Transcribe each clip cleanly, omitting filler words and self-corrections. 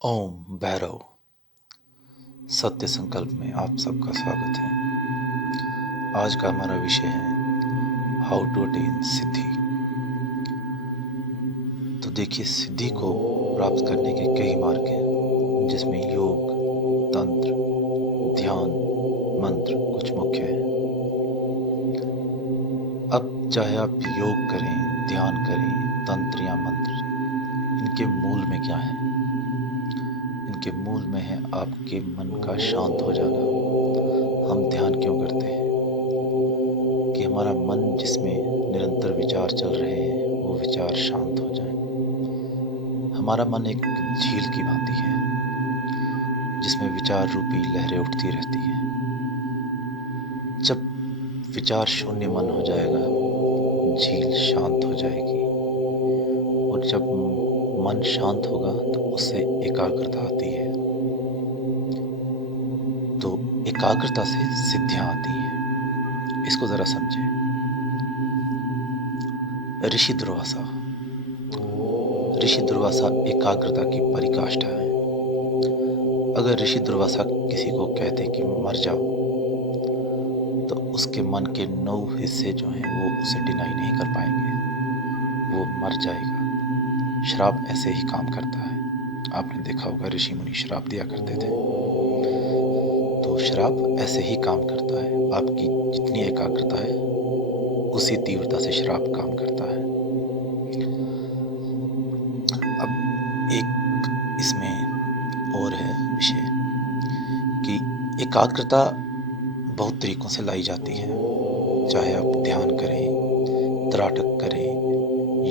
ओम भैरव सत्य संकल्प में आप सबका स्वागत है। आज का हमारा विषय है हाउ टू अटेन सिद्धि। तो देखिए, सिद्धि को प्राप्त करने के कई मार्ग हैं, जिसमें योग, तंत्र, ध्यान, मंत्र कुछ मुख्य हैं। अब चाहे आप योग करें, ध्यान करें, तंत्र या मंत्र, इनके मूल में क्या है? इनके मूल में है आपके मन का शांत हो जाना। हम ध्यान क्यों करते हैं? कि हमारा मन जिसमें निरंतर विचार चल रहे हैं वो विचार शांत हो जाएं। हमारा मन एक झील की भांति है जिसमें विचार रूपी लहरें उठती रहती हैं। जब विचार शून्य मन हो जाएगा, झील शांत हो जाएगी, और जब मन शांत होगा तो उससे एकाग्रता आती है। तो एकाग्रता से सिद्धियां आती हैं। इसको जरा समझें। ऋषि दुर्वासा एकाग्रता की पराकाष्ठा है। अगर ऋषि दुर्वासा किसी को कहते कि मर जाओ, तो उसके मन के 9 हिस्से जो हैं वो उसे डिनाई नहीं कर पाएंगे। वो मर जाएगा। श्राप ऐसे ही काम करता है। आपने देखा होगा, ऋषि मुनि श्राप दिया करते थे। तो श्राप ऐसे ही काम करता है। आपकी जितनी एकाग्रता है उसी तीव्रता से श्राप काम करता है। अब एक इसमें और है विषय कि एकाग्रता बहुत तरीकों से लाई जाती है। चाहे आप ध्यान करें, त्राटक करें,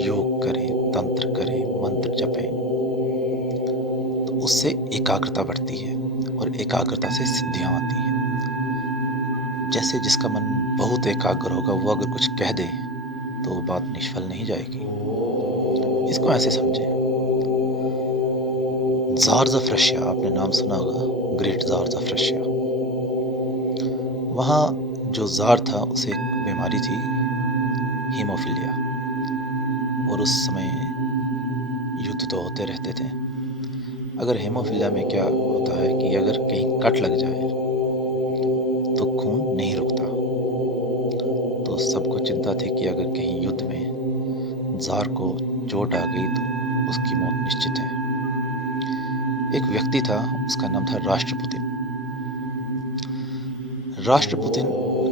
योग करें, तंत्र करें, मंत्र जपें, तो उससे एकाग्रता बढ़ती है और एकाग्रता से सिद्धियां आती हैं। जैसे जिसका मन बहुत एकाग्र होगा, वो अगर कुछ कह दे तो वो बात निष्फल नहीं जाएगी। इसको ऐसे समझें। जार्ज ऑफ रशिया, आपने नाम सुना होगा, ग्रेट जार्ज ऑफ रशिया। वहाँ जो जार था उसे एक बीमारी थी, हीमोफीलिया, और उस समय युद्ध तो होते रहते थे। अगर हेमोफीलिया में क्या होता है कि अगर कहीं कट लग जाए तो खून नहीं रुकता। तो सबको चिंता थी कि अगर कहीं युद्ध में जार को चोट आ गई तो उसकी मौत निश्चित है। एक व्यक्ति था, उसका नाम था राष्ट्रपुतिन। राष्ट्रपुतिन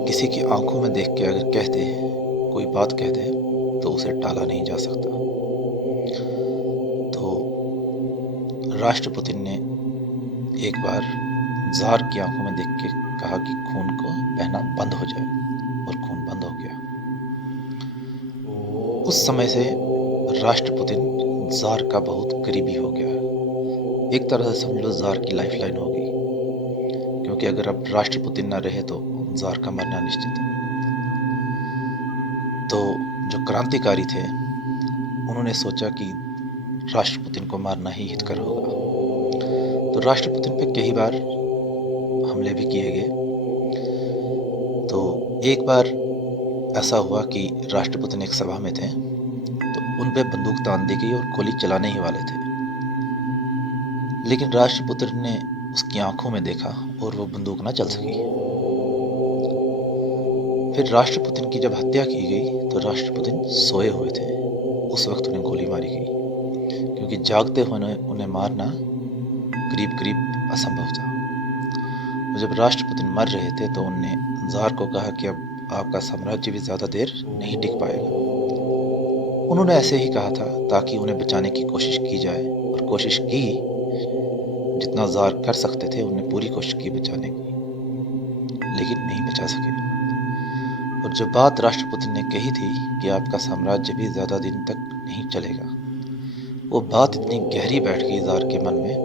किसी की आंखों में देख के अगर कहते, कोई बात कहते, तो उसे टाला नहीं जा सकता। तो राष्ट्रपुतिन ने एक बार जार की आंखों में देख के कहा कि खून को बहना बंद हो जाए, और खून बंद हो गया। उस समय से राष्ट्रपुतिन जार का बहुत करीबी हो गया। एक तरह से समझ लो जार की लाइफलाइन हो गई, क्योंकि अगर अब राष्ट्रपुतिन न रहे तो जार का मरना निश्चित है। तो जो क्रांतिकारी थे उन्होंने सोचा कि राष्ट्रपुतिन को मारना ही हितकर होगा। तो राष्ट्रपुतिन पे कई बार हमले भी किए गए। तो एक बार ऐसा हुआ कि राष्ट्रपुतिन एक सभा में थे, तो उन पे बंदूक तान दी गई और गोली चलाने ही वाले थे। लेकिन राष्ट्रपुतिन ने उसकी आंखों में देखा और वो बंदूक ना चल सकी। फिर राष्ट्रपुतिन की जब हत्या की गई तो राष्ट्रपुतिन सोए हुए थे। उस वक्त उन्हें गोली मारी गई, क्योंकि जागते हुए उन्हें मारना करीब करीब असंभव था। जब राष्ट्रपुतिन मर रहे थे तो उनने जार को कहा कि अब आपका साम्राज्य भी ज्यादा देर नहीं टिक पाएगा। उन्होंने ऐसे ही कहा था ताकि उन्हें बचाने की कोशिश की जाए, और कोशिश की। जितना जार कर सकते थे उन्होंने पूरी कोशिश की बचाने की, लेकिन नहीं बचा सके। और जो बात राष्ट्रपुतिन ने कही थी कि आपका साम्राज्य भी ज्यादा दिन तक नहीं चलेगा, वो बात इतनी गहरी बैठ गई जार के मन में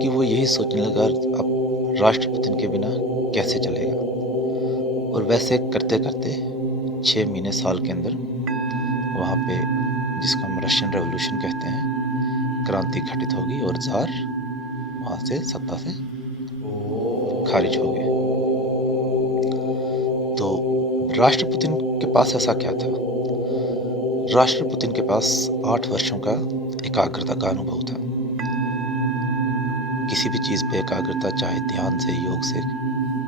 कि वो यही सोचने लगा, अब राष्ट्रपुतिन के बिना कैसे चलेगा। और वैसे करते करते 6 महीने साल के अंदर वहाँ पे, जिसको हम रशियन रेवोल्यूशन कहते हैं, क्रांति घटित होगी और जार वहाँ से सत्ता से खारिज हो गए। तो राष्ट्रपुतिन के पास ऐसा क्या था? राष्ट्रपुतिन के पास 8 वर्षों का एकाग्रता का अनुभव था। किसी भी चीज़ पे एकाग्रता, चाहे ध्यान से, योग से,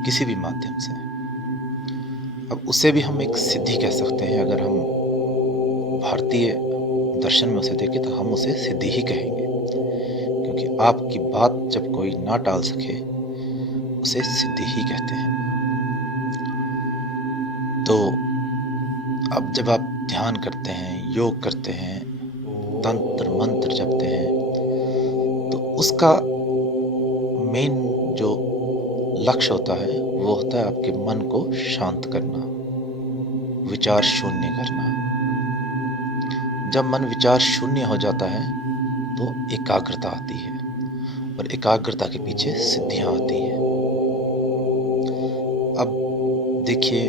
किसी भी माध्यम से। अब उसे भी हम एक सिद्धि कह सकते हैं। अगर हम भारतीय दर्शन में उसे देखें तो हम उसे सिद्धि ही कहेंगे, क्योंकि आपकी बात जब कोई ना टाल सके उसे सिद्धि ही कहते हैं। तो अब जब आप ध्यान करते हैं, योग करते हैं, तंत्र मंत्र जपते हैं, तो उसका मेन जो लक्ष्य होता है वो होता है आपके मन को शांत करना, विचार शून्य करना। जब मन विचार शून्य हो जाता है तो एकाग्रता आती है, और एकाग्रता के पीछे सिद्धियां आती हैं। अब देखिए,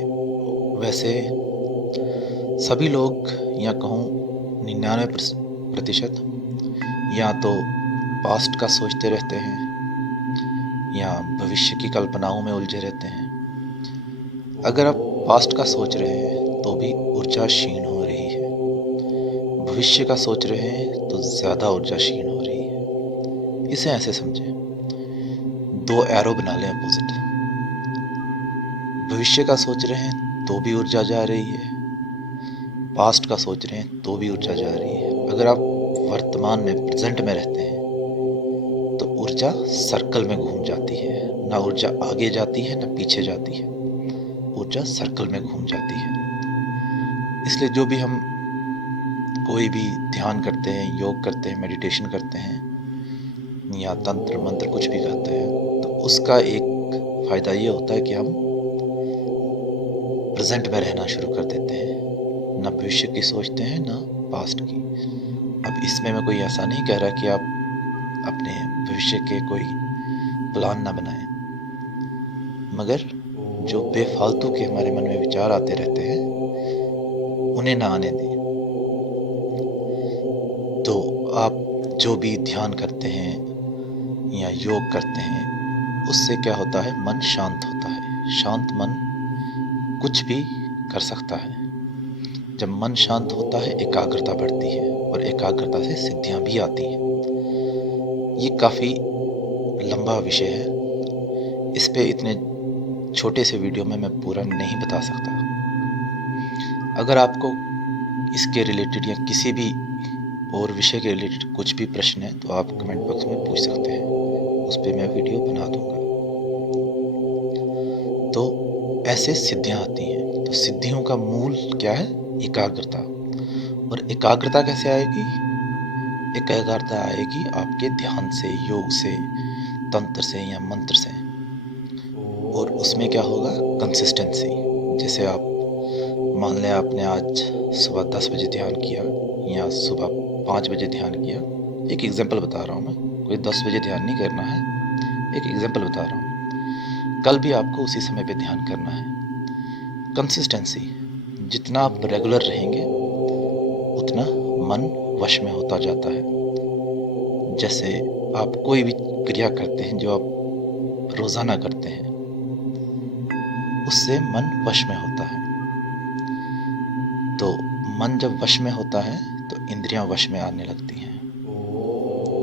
वैसे सभी लोग, या कहूँ 99% या तो पास्ट का सोचते रहते हैं या भविष्य की कल्पनाओं में उलझे रहते हैं। अगर आप पास्ट का सोच रहे हैं तो भी ऊर्जा क्षीण हो रही है, भविष्य का सोच रहे हैं तो ज़्यादा ऊर्जा क्षीण हो रही है। इसे ऐसे समझें, 2 एरो बना लें अपोजिट। भविष्य का सोच रहे हैं तो भी ऊर्जा जा रही है, पास्ट का सोच रहे हैं तो भी ऊर्जा जा रही है। अगर आप वर्तमान में, प्रेजेंट में रहते हैं तो ऊर्जा सर्कल में घूम जाती है, ना ऊर्जा आगे जाती है ना पीछे जाती है, ऊर्जा सर्कल में घूम जाती है। इसलिए जो भी हम कोई भी ध्यान करते हैं, योग करते हैं, मेडिटेशन करते हैं या तंत्र मंत्र कुछ भी करते हैं, तो उसका एक फ़ायदा ये होता है कि हम प्रेजेंट में रहना शुरू कर देते हैं, ना भविष्य की सोचते हैं ना पास्ट की। अब इसमें मैं कोई ऐसा नहीं कह रहा कि आप अपने भविष्य के कोई प्लान ना बनाएं, मगर जो बेफालतू के हमारे मन में विचार आते रहते हैं उन्हें ना आने दें। तो आप जो भी ध्यान करते हैं या योग करते हैं, उससे क्या होता है, मन शांत होता है। शांत मन कुछ भी कर सकता है। जब मन शांत होता है एकाग्रता बढ़ती है, और एकाग्रता से सिद्धियां भी आती हैं। ये काफ़ी लंबा विषय है, इस पे इतने छोटे से वीडियो में मैं पूरा नहीं बता सकता। अगर आपको इसके रिलेटेड या किसी भी और विषय के रिलेटेड कुछ भी प्रश्न है तो आप कमेंट बॉक्स में पूछ सकते हैं, उस पर मैं वीडियो बना दूंगा। तो ऐसे सिद्धियां आती हैं। तो सिद्धियों का मूल क्या है, एकाग्रता। और एकाग्रता कैसे आएगी, एकाग्रता आएगी आपके ध्यान से, योग से, तंत्र से या मंत्र से। और उसमें क्या होगा, कंसिस्टेंसी। जैसे आप मान लें आपने आज सुबह 10 बजे ध्यान किया या सुबह 5 बजे ध्यान किया, एक एग्जांपल बता रहा हूँ मैं, कोई 10 बजे ध्यान नहीं करना है, एक एग्जांपल बता रहा हूँ। कल भी आपको उसी समय पे ध्यान करना है। कंसिस्टेंसी, जितना आप रेगुलर रहेंगे उतना मन वश में होता जाता है। जैसे आप कोई भी क्रिया करते हैं जो आप रोज़ाना करते हैं, उससे मन वश में होता है। तो मन जब वश में होता है तो इंद्रियां वश में आने लगती हैं,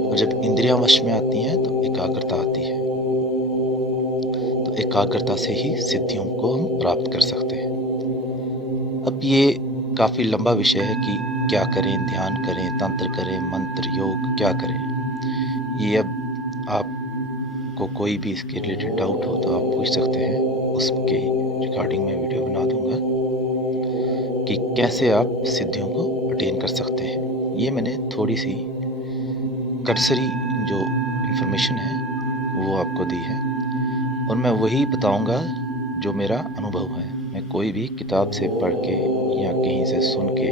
और जब इंद्रियां वश में आती हैं तो एकाग्रता आती है। तो एकाग्रता से ही सिद्धियों को हम प्राप्त कर सकते हैं। अब ये काफ़ी लंबा विषय है कि क्या करें, ध्यान करें, तंत्र करें, मंत्र, योग क्या करें। ये अब आपको कोई भी इसके रिलेटेड डाउट हो तो आप पूछ सकते हैं, उसके रिगार्डिंग मैं वीडियो बना दूंगा कि कैसे आप सिद्धियों को अटेन कर सकते हैं। ये मैंने थोड़ी सी कर्सरी जो इन्फॉर्मेशन है वो आपको दी है, और मैं वही बताऊंगा जो मेरा अनुभव है। मैं कोई भी किताब से पढ़ के या कहीं से सुन के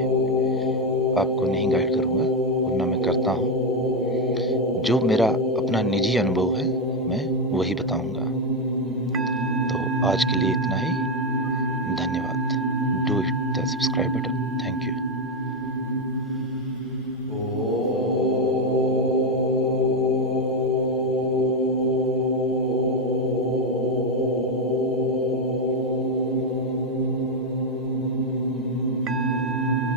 आपको नहीं गाइड करूंगा, वरना मैं करता हूँ। जो मेरा अपना निजी अनुभव है मैं वही बताऊंगा। तो आज के लिए इतना ही। धन्यवाद। Do hit the subscribe button. Thank you.